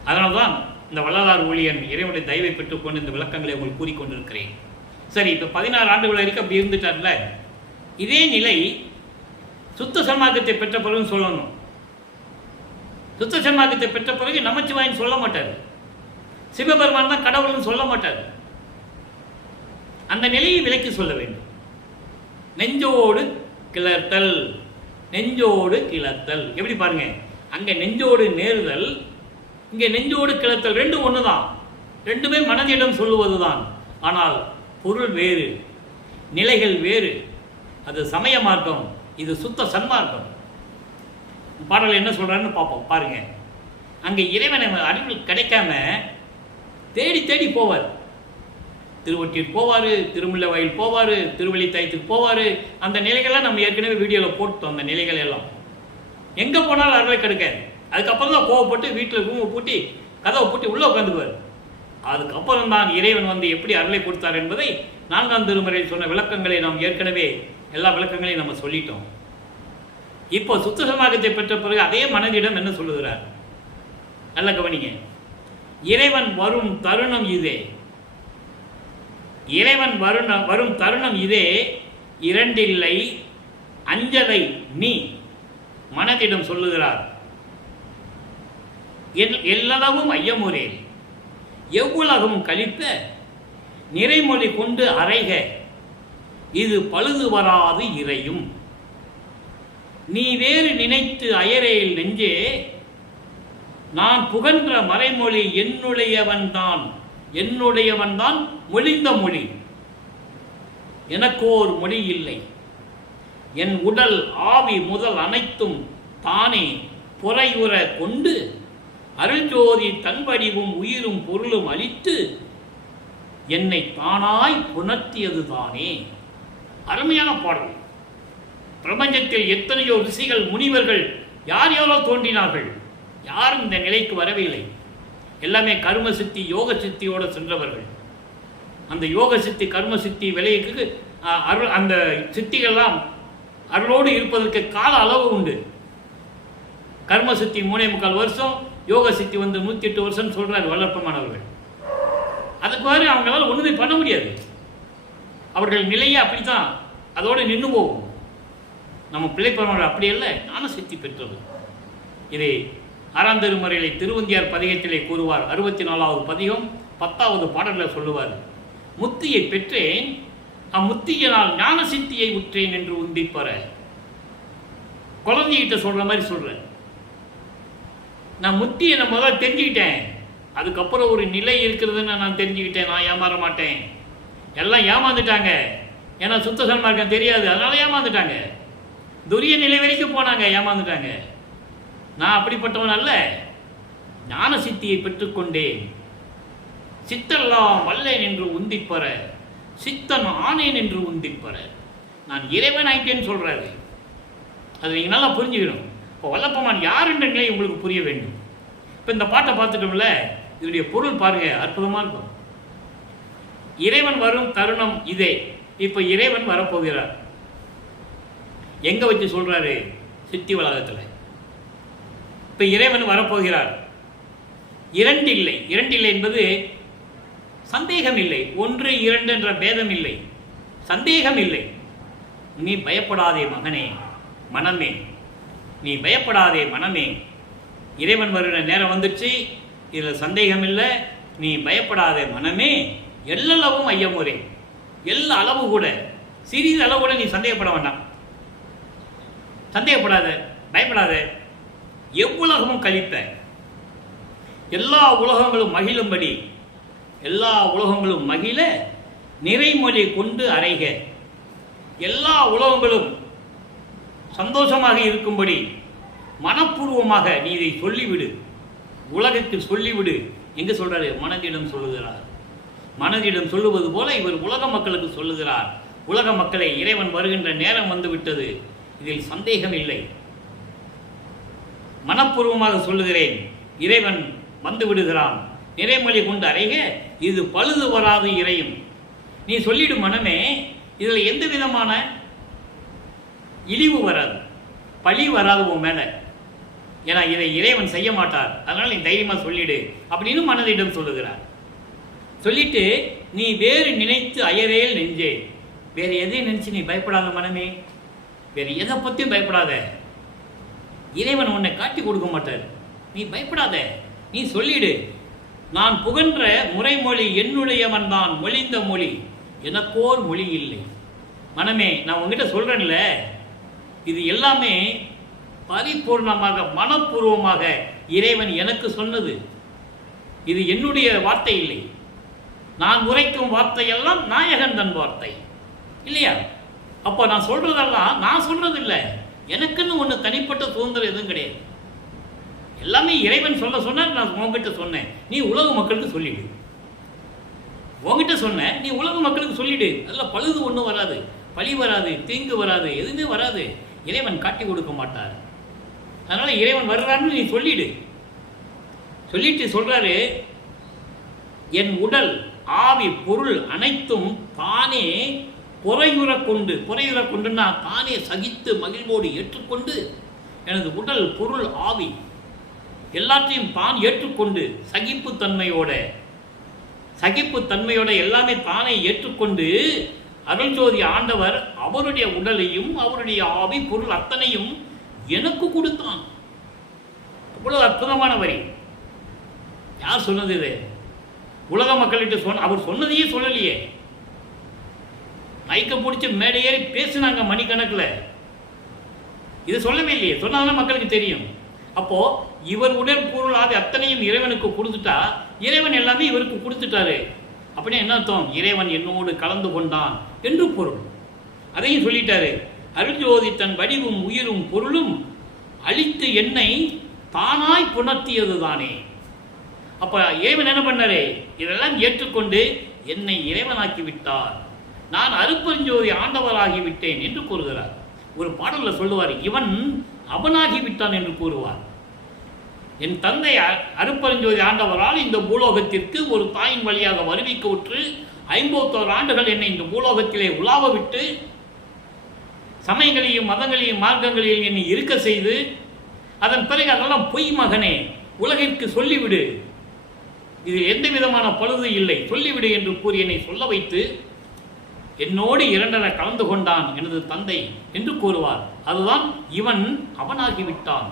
அதனால்தான் இந்த வள்ளலார் ஊழியன் இறைவனுடைய தயவை பெற்றுக்கொண்டு இந்த விளக்கங்களை உங்களுக்கு கூறிக்கொண்டிருக்கிறேன். சரி, இப்போ 16 ஆண்டுகள் வரைக்கும் அப்படி இருந்துட்டார்ல. இதே நிலை சுத்த சன்மார்க்கத்தை பெற்ற பிறகு சொல்லணும். சுத்த சன்மார்க்கத்தை பெற்ற பிறகு நமச்சிவாயன் சொல்ல மாட்டார், சிவபெருமான் தான் கடவுள்னு சொல்ல மாட்டார். அந்த நிலையை விலக்கி சொல்ல வேண்டும். நெஞ்சோடு கிளர்த்தல், நெஞ்சோடு கிளர்த்தல். எப்படி பாருங்க, அங்கே நெஞ்சோடு நேருதல், இங்கே நெஞ்சோடு கிளர்த்தல், ரெண்டும் ஒன்று தான். ரெண்டுமே மனதிடம் சொல்லுவது தான். ஆனால் பொருள் வேறு, நிலைகள் வேறு. அது சமய மார்க்கம், இது சுத்த சன்மார்க்கம். பாடல் என்ன சொல்றாருன்னு பார்ப்போம். பாருங்க, அங்கே இறைவனை அறிவு கிடைக்காம தேடி தேடி போவார். திருவொற்றியூர் போவார், திருமுல்லை வயல் போவார், திருவள்ளித்தாயத்துக்கு போவார். அந்த நிலைகள்லாம் நம்ம ஏற்கனவே வீடியோவில் போட்டோம். அந்த நிலைகள் எல்லாம் எங்கே போனாலும் அருளை கிடைக்காது. அதுக்கப்புறம் தான் கோவப்பட்டு வீட்டில் ரூமை பூட்டி கதவை பூட்டி உள்ளே உட்காந்துக்குவார். அதுக்கப்புறம் தான் இறைவன் வந்து எப்படி அருளை கொடுத்தார் என்பதை 4ஆம் திருமுறையில் சொன்ன விளக்கங்களை நாம் ஏற்கனவே எல்லா விளக்கங்களையும் நம்ம சொல்லிட்டோம். இப்போ சுத்த சன்மார்க்கத்தை பெற்ற பிறகு அதே மனதிடம் என்ன சொல்லுகிறார், நல்ல கவனிங்க. இறைவன் வரும் தருணம் இதே, இறைவன் வரும் தருணம் இதே, இரண்டில்லை அஞ்சலை நீ மனதிடம் சொல்லுகிறார். எல்லளவும் ஐயமுறேல் எவ்வுலகம் கழித்த நிறைமொழி கொண்டு அறைக, இது பழுது வராது இறையும். நீ வேறு நினைத்து அயரேல் நெஞ்சே, நான் புகன்ற மறைமொழி என்னுடையவன்தான், என்னுடையவன்தான் மொழிந்த மொழி, எனக்கோர் மொழி இல்லை. என் உடல் ஆவி முதல் அனைத்தும் தானே பொறையுற கொண்டு அருள்ஜோதி தன்வடிவும் உயிரும் பொருளும் அளித்து என்னை தானாய் புணர்த்தியது தானே. அருமையான பாடல். பிரபஞ்சத்தில் எத்தனையோ ரிஷிகள், முனிவர்கள், யார் யாரோ தோன்றினார்கள். யாரும் இந்த நிலைக்கு வரவில்லை. எல்லாமே கர்ம சித்தி, யோக சித்தியோடு சென்றவர்கள். அந்த யோக சித்தி, கர்ம சித்தி விலைக்கு அருள், அந்த சித்திகள்லாம் அருளோடு இருப்பதற்கு கால அளவு உண்டு. கர்ம சித்தி 3.25 வருஷம், யோக சித்தி வந்து 108 வருஷம் சொல்றாரு வல்லற்பமானவர்கள். அதுக்கு மாதிரி அவங்களால ஒன்றுமே பண்ண முடியாது. அவர்கள் நிலையே அப்படித்தான், அதோடு நின்று போகும். நம்ம பிள்ளைப்பெருமாள் அப்படி அல்ல, ஞான சித்தி பெற்றது. இதை 6ஆம் திருமுறையிலே திருவந்தியார் பதிகத்திலே கூறுவார். 64வது பதிகம் 10வது பாடலில் சொல்லுவார், முத்தியை பெற்றேன் அம்முத்தியினால் ஞான சித்தியை உற்றேன் என்று உந்திப்பற. குழந்தைகிட்ட சொல்ற மாதிரி சொல்றேன். நான் முத்தியை நான் முதல்ல தெரிஞ்சுக்கிட்டேன், அதுக்கப்புறம் ஒரு நிலை இருக்கிறதுன்னு நான் தெரிஞ்சுக்கிட்டேன். நான் ஏமாற மாட்டேன். எல்லாம் ஏமாந்துட்டாங்க, ஏன்னா சுத்த சன்மார்க்கம் தெரியாது, அதனால ஏமாந்துட்டாங்க. துரிய நிலை வரைக்கும் போனாங்க, ஏமாந்துட்டாங்க. நான் அப்படிப்பட்டவன் அல்ல, ஞான சித்தியை பெற்றுக்கொண்டேன். சித்தெல்லாம் வல்லேன் என்று உந்திப்பற, சித்தன் ஆனேன் என்று உந்திப்பற. நான் இறைவன் ஆயிட்டேன்னு சொல்றாரு. அது நீங்கள் நல்லா புரிஞ்சுக்கணும். இப்போ வல்லப்பமான் யார் என்ற நிலை உங்களுக்கு புரிய வேண்டும். இப்போ இந்த பாட்டை பார்த்துட்டோம்ல, இதனுடைய பொருள் பாருங்க, அற்புதமாக இருக்கும். இறைவன் வரும் தருணம் இதே. இப்போ இறைவன் வரப்போகிறார். எங்கே வச்சு சொல்கிறாரு? சித்தி வளாகத்தில். இப்போ இறைவன் வரப்போகிறார். இரண்டில்லை என்பது சந்தேகம் இல்லை. 1, 2 என்ற பேதம் இல்லை, சந்தேகம் இல்லை. நீ பயப்படாதே மகனே, மனமே, நீ பயப்படாதே மனமே. இறைவன் வருகிற நேரம் வந்துச்சு, இதில் சந்தேகம் இல்லை. நீ பயப்படாதே மனமே, எல்லளவும் ஐயமுறை. எல்லா அளவு கூட, சிறிது அளவு கூட நீ சந்தேகப்பட வேண்டாம். சந்தேகப்படாத, பயப்படாத. எவ்வுலகமும் கழித்த, எல்லா உலகங்களும் மகிழும்படி, எல்லா உலகங்களும் மகிழ நிறைமொழி கொண்டு அறைக. எல்லா உலகங்களும் சந்தோஷமாக இருக்கும்படி மனப்பூர்வமாக நீ இதை சொல்லிவிடு, உலகத்தில் சொல்லிவிடு. எங்கே சொல்றாரு? மனதிடம் சொல்லுகிறார். மனதிடம் சொல்லுவது போல இவர் உலக மக்களுக்கு சொல்லுகிறார். உலக மக்களை, இறைவன் வருகின்ற நேரம் வந்து விட்டது, இதில் சந்தேகம் இல்லை. மனப்பூர்வமாக சொல்லுகிறேன், இறைவன் வந்து விடுகிறான். நிறைமொழி கொண்டு அறைக, இது பழுது வராது இறையும். நீ சொல்லிடும் மனமே, இதில் எந்த விதமான இழிவு வராது, பழி வராது உன் மேலே. ஏன்னா இதை இறைவன் செய்ய மாட்டார், அதனால் நீ தைரியமாக சொல்லிடு அப்படின்னு மனதிடம் சொல்லுகிறார். சொல்லிட்டு, நீ வேறு நினைத்து அயரேல் நெஞ்சே. வேறு எதையும் நினைச்சு நீ பயப்படாத மனமே, வேறு எதை பற்றியும் பயப்படாத. இறைவன் உன்னை காட்டி கொடுக்க மாட்டார், நீ பயப்படாத, நீ சொல்லிடு. நான் புகன்ற முறைமொழி என்னுடையவன் தான் மொழிந்த மொழி, எனக்கோர் மொழி இல்லை. மனமே, நான் உங்ககிட்ட சொல்கிறேன்ல, இது எல்லாமே பரிபூர்ணமாக மனப்பூர்வமாக இறைவன் எனக்கு சொன்னது. இது என்னுடைய வார்த்தை இல்லை. நான் உரைக்கும் வார்த்தையெல்லாம் நாயகன் தன் வார்த்தை இல்லையா? அப்போ நான் சொல்கிறதெல்லாம் நான் சொல்கிறது இல்லை, எனக்குன்னு ஒன்று தனிப்பட்ட சுதந்திரம் எதுவும் கிடையாது. எல்லாமே இறைவன் சொன்னார். நான் உங்ககிட்ட சொன்னேன், நீ உலக மக்களுக்கு சொல்லிடு. உங்ககிட்ட சொன்ன, நீ உலக மக்களுக்கு சொல்லிடு. அதில் பழுது ஒன்றும் வராது, பழி வராது, தீங்கு வராது, எதுவுமே வராது. இறைவன் காட்டி கொடுக்க மாட்டார். அதனால் இறைவன் வர்றான்னு நீ சொல்லிடு. சொல்லிட்டு சொல்கிறாரு, என் உடல் ஆவி பொருள் அனைத்தும் தானே பொறையுற கொண்டுன்னா தானே சகித்து மகிழ்வோடு ஏற்றுக்கொண்டு, எனது உடல் பொருள் ஆவி எல்லாத்தையும் தான் ஏற்றுக்கொண்டு சகிப்புத்தன்மையோட எல்லாமே தானே ஏற்றுக்கொண்டு அருள்ஜோதி ஆண்டவர் அவருடைய உடலையும் அவருடைய ஆவி பொருள் அத்தனையும் எனக்கு கொடுத்தான். அவ்வளவு அற்புதமான வரி. யார் சொன்னது இது? உலக மக்கள்கிட்ட அவர் சொன்னதையே சொல்லலையே. மைக்க பிடிச்சி மேடையேறி பேசினாங்க மணிக்கணக்கில். இது சொல்லவே இல்லையே. சொன்னாலும் மக்களுக்கு தெரியும். அப்போ இவர் உடல் பொருள் ஆவி அத்தனையும் இறைவனுக்கு கொடுத்துட்டா, இறைவன் எல்லாமே இவருக்கு கொடுத்துட்டாரு. அப்படின்னா என்ன அர்த்தம்? இறைவன் என்னோடு கலந்து கொண்டான் என்று பொருள். அதையும் சொல்லிட்டாரு. அருள்ஜோதி தன் வடிவும் உயிரும் பொருளும் அழித்து என்னை தானாய் புணர்த்தியது தானே. அப்ப இறைவன் என்ன பண்ணாரு? இதெல்லாம் ஏற்றுக்கொண்டு என்னை இறைவனாக்கி விட்டார், நான் அருப்பெருஞ்சோதி ஆண்டவராகிவிட்டேன் என்று கூறுகிறார். ஒரு பாடலில் சொல்லுவார், இவன் அவனாகிவிட்டான் என்று கூறுவார். என் தந்தை அருப்பெருஞ்சோதி ஆண்டவரால் இந்த பூலோகத்திற்கு ஒரு தாயின் வழியாக வருவிக்க உற்று 51 ஆண்டுகள் என்னை இந்த பூலோகத்திலே உலாவ விட்டு சமயங்களையும் மதங்களையும் மார்க்கங்களையும் என்னை இருக்க செய்து, அதன் பிறகு அதெல்லாம் பொய் மகனே, உலகிற்கு சொல்லிவிடு, இது எந்த விதமான பழுது இல்லை, சொல்லிவிடு என்று கூறி என்னை சொல்ல வைத்து என்னோடு 2 கலந்து கொண்டான் எனது தந்தை என்று கூறுவார். அதுதான் இவன் அவனாகிவிட்டான்.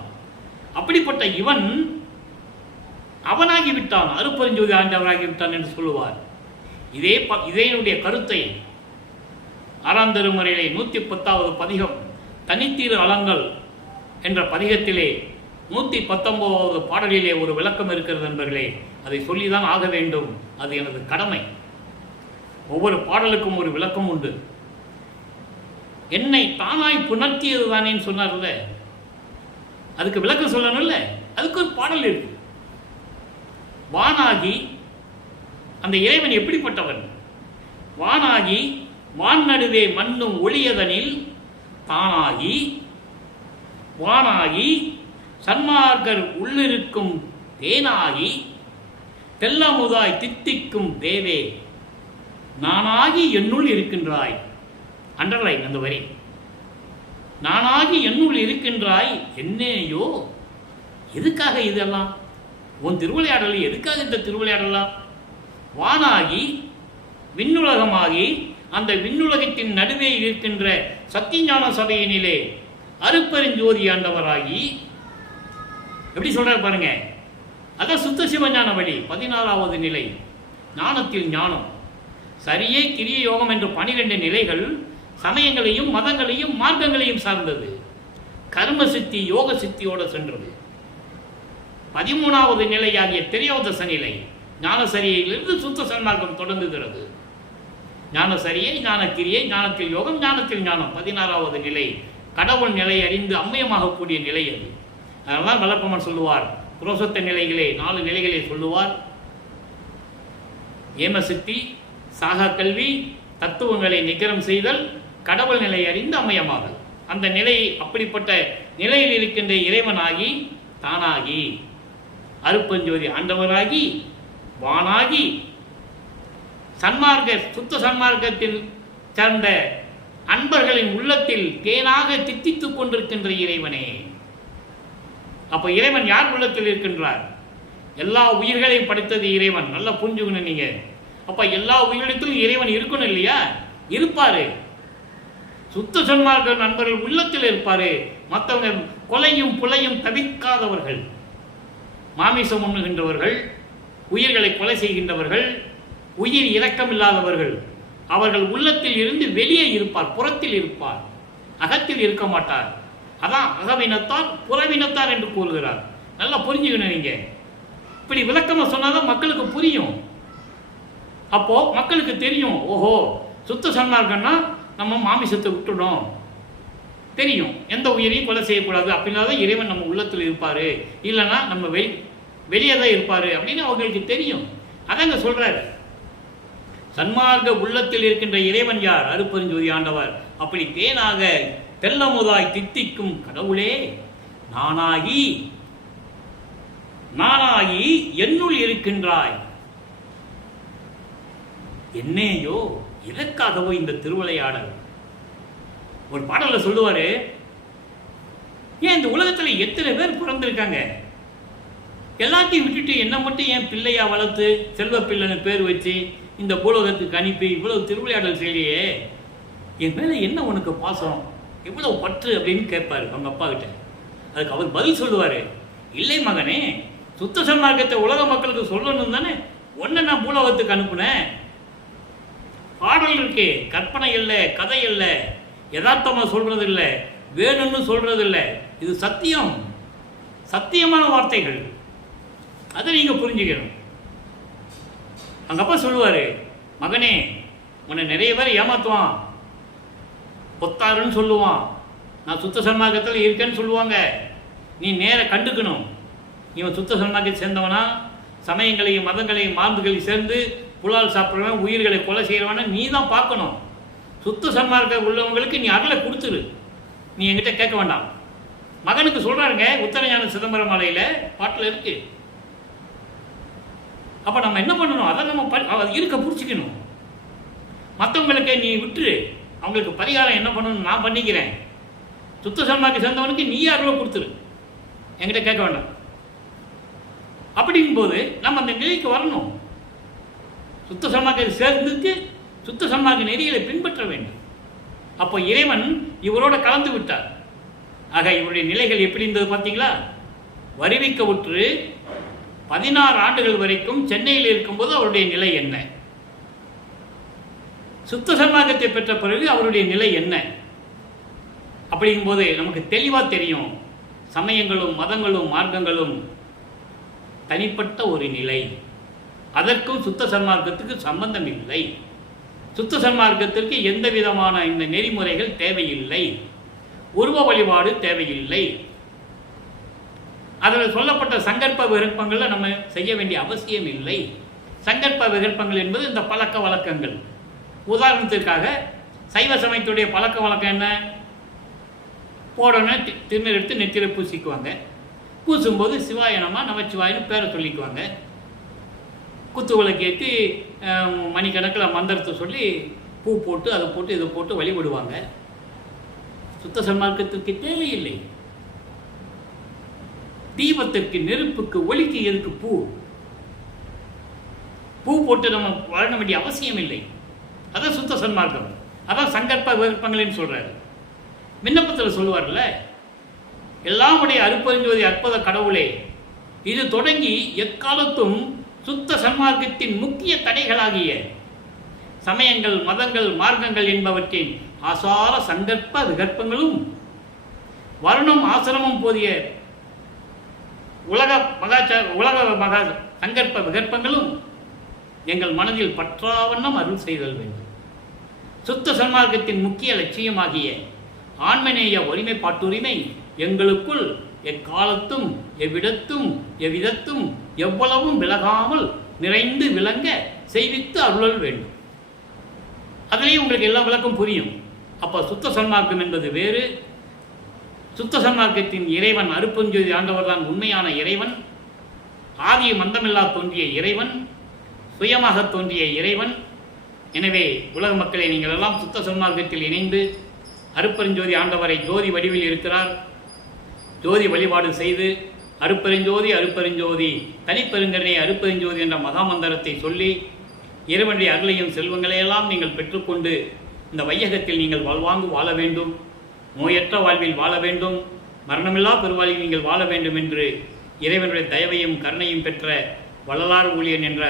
அப்படிப்பட்ட இவன் அவனாகிவிட்டான், அருப்பெருஞ்சோதி ஆண்டவராகிவிட்டான் என்று சொல்லுவார். இதேனுடைய கருத்தை 6ஆம் திருமுறையிலே 110வது பதிகம் தனித்திரு அலங்கள் என்ற பதிகத்திலே 119வது பாடலிலே ஒரு விளக்கம் இருக்கிறது நண்பர்களே. அதை சொல்லிதான் ஆக வேண்டும், அது எனது கடமை. ஒவ்வொரு பாடலுக்கும் ஒரு விளக்கம் உண்டு. என்னை தானாய் புணர்த்தியது தானேன்னு சொன்னார்ல, அதுக்கு விளக்கம் சொல்லணும்ல, அதுக்கு ஒரு பாடல் இருக்கு. வானாகி, அந்த இறைவன் எப்படிப்பட்டவன்? வானாகி வான் நடுவே மண்ணும் ஒளியதனில் தானாகி, வானாகி சன்மார்க்கர் உள்ளிருக்கும் தேனாகி, தெல்லமுதாய் தித்திக்கும் தேவே. நானாகி என்னுள் இருக்கின்றாய். அண்டர்லைன் அந்த வரி. நானாகி என்னுள் இருக்கின்றாய் என்னேயோ. எதுக்காக இதெல்லாம்? உன் திருவிளையாடல் எதுக்காக இந்த திருவிளையாடலாம்? வானாகி விண்ணுலகமாகி அந்த விண்ணுலகத்தின் நடுவே இருக்கின்ற சத்தியஞான சபையினிலே அருப்பெருஞ்சோதி ஆண்டவராகி, எப்படி சொல்றாரு பாருங்க. அதான் சுத்த சிவஞான வழி 16வது நிலை, ஞானத்தில் ஞானம். சரியே கிரிய யோகம் என்ற 12 நிலைகள் சமயங்களையும் மதங்களையும் மார்க்கங்களையும் சார்ந்தது. கர்ம சித்தி யோக சித்தியோடு சென்றது. 13வது நிலையாகிய திரையோதச நிலை, ஞானசரியையிலிருந்து சுத்த சன்மார்க்கம் தொடங்குகிறது. ஞானசரியை, ஞானக்கிரியை, ஞானத்தில் யோகம், ஞானத்தில் ஞானம் 16வது நிலை, கடவுள் நிலை அறிந்து அம்மயமாகக்கூடிய நிலை அது. அதனால்தான் வல்லப்பமன் சொல்லுவார், புரோசத்த நிலைகளே 4 நிலைகளை சொல்லுவார். ஏமசித்தி, சாகா கல்வி, தத்துவங்களை நிகரம் செய்தல், கடவுள் நிலை அறிந்து அம்மயமாகல். அந்த நிலை, அப்படிப்பட்ட நிலையில் இருக்கின்ற இறைவனாகி, தானாகி, அருப்பஞ்சோதி ஆண்டவராகி, வானாகி, சன்மார்க்க சுத்த சன்மார்க்கத்தில் சார்ந்த அன்பர்களின் உள்ளத்தில் தேனாக தித்தித்துக் கொண்டிருக்கின்ற இறைவனே. அப்போ இறைவன் யார் உள்ளத்தில் இருக்கின்றார்? எல்லா உயிர்களையும் படைத்தது இறைவன். நல்லா புரிஞ்சுக்கணும் நீங்க. அப்ப எல்லா உயிரிடத்திலும் இறைவன் இருக்கணும் இல்லையா? இருப்பாரு. சுத்த சன்மார்க்க நண்பர்கள் உள்ளத்தில் இருப்பாரு. மற்றவங்க கொலையும் புலையும் தவிர்க்காதவர்கள், மாமிசம் உண்ணுகின்றவர்கள், உயிர்களை கொலை செய்கின்றவர்கள், உயிர் இரக்கம் இல்லாதவர்கள், அவர்கள் உள்ளத்தில் இருந்து வெளியே இருப்பார், புறத்தில் இருப்பார், அகத்தில் இருக்க மாட்டார். அதான் அகவினத்தார் புறவினத்தார் என்று கூறுகிறார். நல்லா புரிஞ்சுக்கணும் நீங்க. இப்படி விளக்கமா சொன்னாதான் மக்களுக்கு புரியும். அப்போ மக்களுக்கு தெரியும், ஓஹோ சுத்த சன்மார்க்கம்னா நம்ம மாமிசத்தை விட்டுடும் தெரியும், எந்த உயிரையும் கொலை செய்யக்கூடாது அப்படின்னா தான் இறைவன் நம்ம உள்ளத்தில் இருப்பாரு, இல்லைன்னா நம்ம வெளியே தான் இருப்பாரு அப்படின்னு அவங்களுக்கு தெரியும். அதாங்க சொல்றாரு, சன்மார்க்க உள்ளத்தில் இருக்கின்ற இறைவன் யார்? அருப்பெருஞ்சோதி ஆண்டவர். அப்படி தேனாக தெல்லமுதாய் தித்திக்கும் கடவுளே, நானாகி நானாகி என்னுள் இருக்கின்றாய் என்னேயோ. எதற்காகவோ இந்த திருவிளையாடல். ஒரு பாடல்ல சொல்லுவாரு, ஏன் இந்த உலகத்துல எத்தனை பேர் பிறந்திருக்காங்க, எல்லாத்தையும் விட்டுட்டு என்ன மட்டும் ஏன் பிள்ளையா வளர்த்து செல்வ பிள்ளைன்னு பேர் வச்சு இந்த பூலோகத்துக்கு அனுப்பி இவ்வளவு திருவிளையாடல் செய்யலையே, என் மேல என்ன உனக்கு பாசம், இவ்வளவு பற்று அப்படின்னு கேட்பாரு அவங்க அப்பா கிட்ட. அதுக்கு அவர் பதில் சொல்லுவாரு, இல்லை மகனே, சுத்த சன்மார்க்கத்தை உலக மக்களுக்கு சொல்லணும் தானே ஒன்ன நான் பூலோகத்துக்கு அனுப்புனேன். பாடல் இருக்கு, கற்பனை இல்லை, கதை இல்லை, யதார்த்தமா சொல்றது இல்லை, வேணும்னு சொல்றது இல்லை, இது சத்தியம், சத்தியமான வார்த்தைகள். அதை நீங்க புரிஞ்சுக்கணும். அங்க அப்பா சொல்லுவாரு, மகனே உன்னை நிறைய பேர் ஏமாத்துவான், பொத்தாருன்னு சொல்லுவான், நான் சுத்த சன்மார்க்கத்தில் இருக்கேன்னு சொல்லுவாங்க, நீ நேர கண்டுக்கணும். இவன் சுத்த சன்மார்க்கத்தை சேர்ந்தவனா, சமயங்களையும் மதங்களையும் மார்புகளையும் சேர்ந்து புலால் சாப்பிட்றவன், உயிர்களை கொலை செய்கிறவன நீ தான் பார்க்கணும். சுத்த சன்மார்க்க உள்ளவங்களுக்கு நீ அருளை கொடுத்துரு, நீ என்கிட்ட கேட்க வேண்டாம். மகனுக்கு சொல்றாருங்க, உத்தரஞான சிதம்பரம் மலையில பாட்டில் இருக்கு. அப்ப நம்ம என்ன பண்ணணும், அதை நம்ம இருக்க பிடிச்சிக்கணும். மற்றவங்களுக்கு நீ விட்டுரு, அவங்களுக்கு பரிகாரம் என்ன பண்ணணும் நான் பண்ணிக்கிறேன். சுத்த சன்மார்க்க சேர்ந்தவனுக்கு நீ அருளை கொடுத்துரு, என்கிட்ட கேட்க வேண்டாம். அப்படிங்கும்போது நம்ம அந்த நிலைக்கு வரணும். சுத்த சன்மார்க்கத்தை சேர்ந்துட்டு சுத்த சன்மார்க்க நெறிகளை பின்பற்ற வேண்டும். அப்போ இறைவன் இவரோட கலந்து விட்டார். ஆக இவருடைய நிலைகள் எப்படி இருந்தது பார்த்தீங்களா? வருவிக்க விட்டு 16 ஆண்டுகள் வரைக்கும் சென்னையில் இருக்கும்போது அவருடைய நிலை என்ன, சுத்த சன்மார்க்கத்தை பெற்ற பிறகு அவருடைய நிலை என்ன, அப்படிங்கும்போது நமக்கு தெளிவாக தெரியும். சமயங்களும் மதங்களும் மார்க்கங்களும் தனிப்பட்ட ஒரு நிலை, அதற்கும் சுத்த சன்மார்க்கத்துக்கு சம்பந்தம் இல்லை. சுத்த சன்மார்க்கத்திற்கு எந்த விதமான இந்த நெறிமுறைகள் தேவையில்லை, உருவ வழிபாடு தேவையில்லை. அதில் சொல்லப்பட்ட சங்கற்ப விகற்பங்களை நம்ம செய்ய வேண்டிய அவசியம் இல்லை. சங்கற்ப விகற்பங்கள் என்பது இந்த பழக்க வழக்கங்கள். உதாரணத்திற்காக சைவ சமயத்துடைய பழக்க வழக்கம் என்ன? போடணும், திருநீர் எடுத்து நெத்தியில் பூசிக்குவாங்க. பூசும்போது சிவாயனமா நமச்சிவாயன்னு பேரை சொல்லிக்குவாங்க. குத்து விளக்கேற்றி மணிக்கணக்கில் மந்திரத்தை சொல்லி பூ போட்டு அதை போட்டு இதை போட்டு வழிபடுவாங்க. சுத்த சன்மார்க்கத்திற்கு தேவையில்லை. தீபத்திற்கு, நெருப்புக்கு, ஒளிக்கு எதுக்கு பூ? பூ போட்டு நம்ம வாழ வேண்டிய அவசியம் இல்லை. அதான் சுத்த சன்மார்க்கம். அதான் சங்கற்ப விருப்பங்களின்னு சொல்றாரு. விண்ணப்பத்தில் சொல்லுவார்ல, எல்லாமுடைய அருப்பெருஞ்சோதி அற்புத கடவுளே, இது தொடங்கி எக்காலத்தும் சுத்த சன்மார்க்கத்தின் முக்கிய தடைகளாகிய சமயங்கள், மதங்கள், மார்க்கங்கள் என்பவற்றின் ஆசார சங்கற்ப விகற்பங்களும் வருணம் ஆசிரமம் போதிய உலக மகா சங்கற்ப விகற்பங்களும் எங்கள் மனதில் பற்றாவண்ணம் அருள் செய்தல் வேண்டும். சுத்த சன்மார்க்கத்தின் முக்கிய லட்சியமாகிய ஆன்மநேய ஒருமைப்பாட்டுரிமை எங்களுக்குள் எக்காலத்தும் எவ்விடத்தும் எவ்விதத்தும் எவ்வளவும் விலகாமல் நிறைந்து விளங்க செய்வித்து அருளல் வேண்டும். அதிலேயே உங்களுக்கு எல்லா விளக்கம் புரியும். அப்போ சுத்த சன்மார்க்கம் என்பது வேறு. சுத்த சன்மார்க்கத்தின் இறைவன் அருப்பெருஞ்சோதி ஆண்டவர் தான் உண்மையான இறைவன். ஆதிய மந்தமில்லா தோன்றிய இறைவன், சுயமாக தோன்றிய இறைவன். எனவே உலக மக்களை நீங்கள் எல்லாம் சுத்த சன்மார்க்கத்தில் இணைந்து அருப்பெருஞ்சோதி ஆண்டவரை ஜோதி வடிவில் இருக்கிறார் ஜோதி வழிபாடு செய்து அருப்பெருஞ்சோதி அருப்பெருஞ்சோதி தனிப்பெருங்கருணை அருப்பெருஞ்சோதி என்ற மகாமந்திரத்தை சொல்லி இறைவனுடைய அருளையும் செல்வங்களையெல்லாம் நீங்கள் பெற்றுக்கொண்டு இந்த வையகத்தில் நீங்கள் வாழ்வாங்கு வாழ வேண்டும். நோயற்ற வாழ்வில் வாழ வேண்டும். மரணமில்லா பெருவாழ்வில் நீங்கள் வாழ வேண்டும் என்று இறைவனுடைய தயவையும் கருணையும் பெற்ற வள்ளலார் ஊழியன் என்ற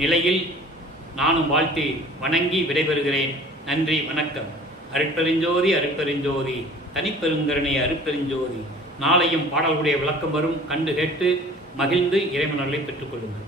நிலையில் நானும் வாழ்த்தி வணங்கி விடைபெறுகிறேன். நன்றி, வணக்கம். அருட்பெருஞ்சோதி அருட்பெருஞ்சோதி தனிப்பெருங்கருணை அருட்பெருஞ்சோதி. நாளையும் பாடல்களுடைய விளக்கம் வரும். கண்டு கேட்டு மகிழ்ந்து இறைவனர்களை பெற்றுக்கொள்ளுங்கள்.